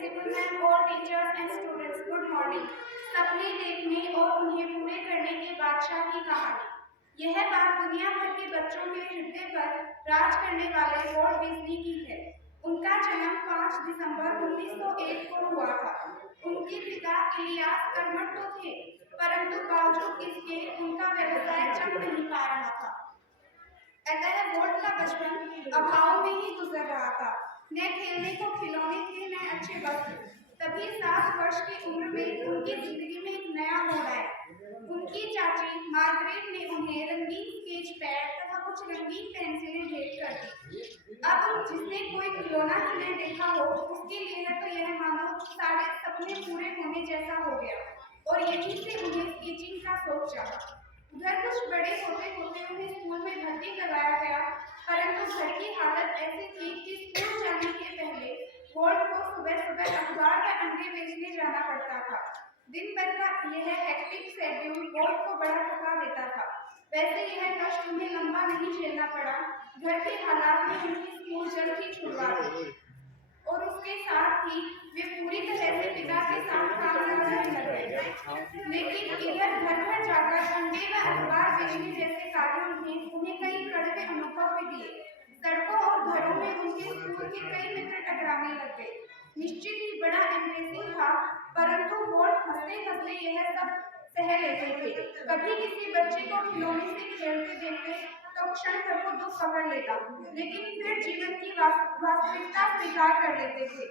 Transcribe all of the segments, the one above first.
Principal ma'am और teachers and students, good morning. सपने देखने और उन्हें पूरे करने के बादशाह की कहानी। यह बात दुनिया भर के बच्चों के हृदय पर राज करने वाले वॉल्ट डिज्नी की है। उनका जन्म 5 दिसंबर 1901 को हुआ था। उनके पिता इलियास कर्मठ तो थे, परंतु बावजूद इसके उनका व्यवसाय चल नहीं पा रहा था। अतः वोल्ट का बचपन अभाव में ही गुजर रहा था। न खेलने को खिलौने थे, न अच्छे वस्त्र। तभी 7 वर्ष की उम्र में उनकी जिंदगी में एक नया मोड़ आया। उनकी चाची मार्गरेट ने उन्हें रंगीन स्केच पैड तथा कुछ रंगीन पेंसिलें भेंट कर दी। अब जिसने कोई खिलौना ही न देखा हो, उसके लिए तो यह मानो सारे सपने पूरे होने जैसा हो गया, और यहीं से उन्हें स्केचिंग का शौक चढ़ा। घर कुछ बड़े होते होते उन्हें स्कूल में भर्ती करवाया गया, परंतु घर की हालत ऐसी थी कि स्कूल जाने के पहले वोल्ट को सुबह सुबह अखबार का अंडे बेचने जाना पड़ता था। दिन भर का यह हेक्टिक शेड्यूल वोल्ट को बड़ा थका देता था। वैसे यह कष्ट उन्हें लंबा नहीं झेलना पड़ा। घर के हालात में उनकी स्कूल जल्द ही छुड़वा दी, और उसके साथ ही वे पूरी तरह से पिता के साथ काम करने लग गए। लेकिन इधर घर घर जाकर अंडे व अखबार बेचने जैसे कार्यों ने उन्हें कई कड़वे अनुभव भी दिए। सड़कों और घरों में उनके स्कूल के कई मित्र टकराने लग गए। निश्चित ही बड़ा एम्ब्रेसिंग था, परंतु वोल्ट हंसते हंसते यह सब सह लेते थे। कभी किसी बच्चे को खिलौने से खेलते देखते तो क्षण भर को दुख पकड़ लेता, लेकिन फिर जीवन की वास्तविकता स्वीकार कर लेते थे।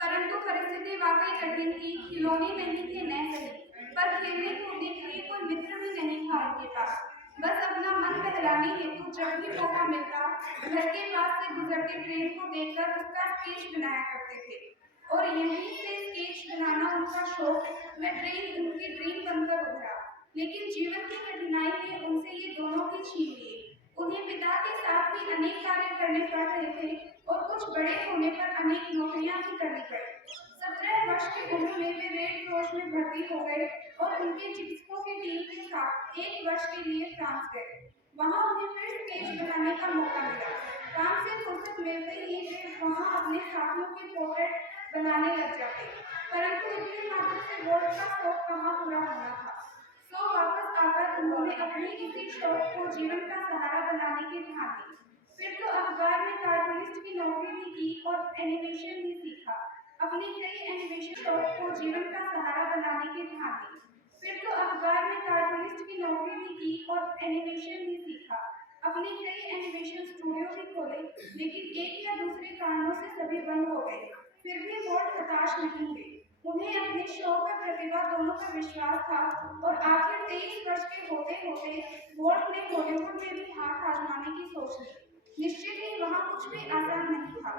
परंतु परिस्थिति वाकई कठिन थी। खिलौने नहीं थे न सही, पर खेलने कूदने के लिए कोई मित्र भी नहीं था उनके पास। बस अपना मन बहलाने हेतु जब भी मौका मिलता, घर के पास से गुजरते ट्रेन को देखकर उसका स्केच बनाया करते थे, और यहीं से स्केच बनाना उनका शौक व ट्रेन उनकी ड्रीम बनकर उभरा। लेकिन जीवन की कठिनाई ने उनसे ये दोनों ही छीन लिए। उन्हें पिता के साथ भी अनेक कार्य करने पड़ रहे थे, और कुछ बड़े होने पर अनेक नौकरियां भी करनी पड़ी। 17 वर्ष की उम्र में वे रेड क्रॉस में भर्ती हो गए और उनके चिकित्सकों की टीम के साथ 1 वर्ष के लिए फ्रांस गए। वहां उन्हें फिर स्केच बनाने का मौका मिला। काम से फुर्सत मिलते ही वे वहां अपने साथियों के पोर्ट्रेट बनाने लग जाते, परंतु इतनी मात्र से वोल्ट का शौक कहाँ पूरा होना था। सो वापस आकर उन्होंने अपने इसी शौक को जीवन का सहारा बनाने की ठान ली। फिर तो अखबार में कार्टूनिस्ट की नौकरी भी की और एनिमेशन भी सीखा। अपने कई एनिमेशन शौक को जीवन का सहारा बनाने की ठान ली। फिर तो अखबार में कार्टूनिस्ट की नौकरी भी की और एनिमेशन भी सीखा। अपने कई एनिमेशन स्टूडियो भी खोले, लेकिन एक या दूसरे कारणों से सभी बंद हो गए। फिर भी वोल्ट हताश नहीं हुए। उन्हें अपने शौक और प्रतिभा दोनों पर विश्वास था, और आखिर 23 वर्ष के होते होते वोल्ट ने हॉलीवुड में भी हाथ आजमाने की सोच ली। निश्चित ही वहाँ कुछ भी आसान नहीं था,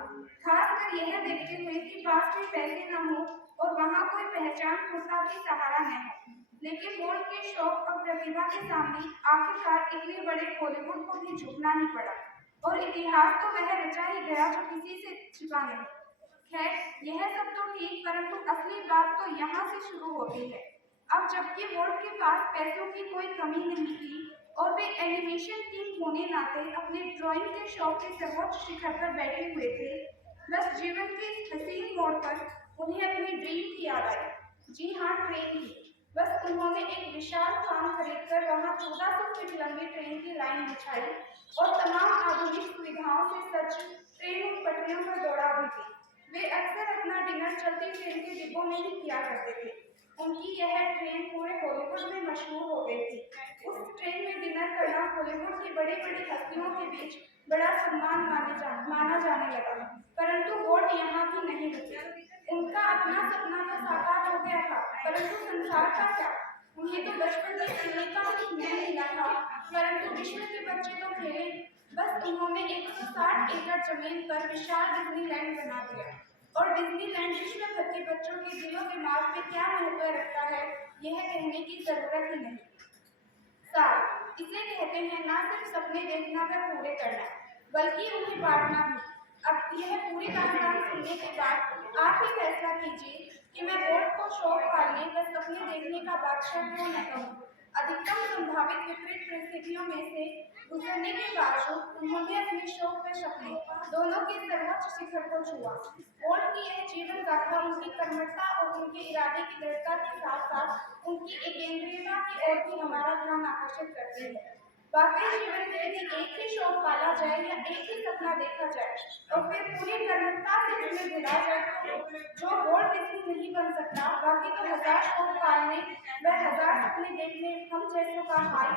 खासकर यह देखते हुए कि पास में पैसे न हो और वहाँ कोई पहचान पुरस्कार की सहारा न हो। लेकिन वोल्ट के शौक और प्रतिभा के सामने आखिरकार इतने बड़े हॉलीवुड को भी झुकना ही पड़ा, और इतिहास तो वह रचा ही गया जो किसी से छिपा नहीं। खैर, यह सब तो ठीक, परंतु असली बात तो यहाँ से शुरू होती है। अब जबकि वोल्ट के पास पैसों की कोई कमी नहीं थी, और वे एनिमेशन किंग होने नाते अपने ड्राइंग के शौक के सर्वोच्च शिखर पर बैठे हुए थे, बस जीवन के इस हसीन मोड़ पर उन्हें अपनी ड्रीम की याद आई। जी हाँ, ट्रेन की। बस उन्होंने एक विशाल फार्म खरीदकर वहाँ 1400 फीट लंबी ट्रेन की लाइन बिछाई, और तमाम आधुनिक सुविधाओं से सज्ज ट्रेन उन पटरियों पर दौड़ा भी थी। वे अक्सर अपना डिनर चलती ट्रेन के डिब्बों में ही किया करते थे। उनकी यह ट्रेन पूरे हॉलीवुड में मशहूर हो गई थी। उस ट्रेन में डिनर करना हॉलीवुड की बड़ी बड़ी हस्तियों के बीच बड़ा सम्मान माना जाने लगा, परंतु वोल्ट यहाँ भी नहीं रुके। उनका अपना सपना तो साकार हो गया था, परंतु संसार का क्या? उन्हें तो बचपन में खेलने का कुछ नहीं मिला था, परंतु विश्व के बच्चे तो खेले। बस उन्होंने 160 एकड़ जमीन पर विशाल डिज्नीलैंड बना दिया, और डिज्नीलैंड विश्व भर के बच्चों के दिलो दिमाग में क्या महत्व रखता है, यह कहने की जरूरत ही नहीं। सार, इसे कहते हैं ना सिर्फ सपने देखना व पूरे करना, बल्कि उन्हें बांटना भी। अब यह पूरी कहानी सुनने के बाद आप ही फैसला कीजिए कि मैं वोल्ट को शौक पालने व सपने देखने का बादशाह क्यों न कहूँ। अधिकतम संभावित विपरीत परिस्थितियों में से गुजरने के बावजूद उन्होंने अपने शौक व सपने दोनों के सर्वोच्च शिखर को छुआ। वोल्ट की यह जीवन गाथा उनकी कर्मठता और उनके इरादे की दृढ़ता के साथ साथ उनकी एकेंद्रियता की ओर भी हमारा ध्यान आकर्षित करती है। वाकई जीवन में यदि एक ही शौक पाला जाए या एक ही सपना देखा जाए और फिर पूरी कर्मठता से इसमें भिड़ा जाए तो जो वोल्ट डिज्नी नहीं बन सकता, बाकी तो हजार शौक पालने व हजार सपने देखने हम जैसों का हाल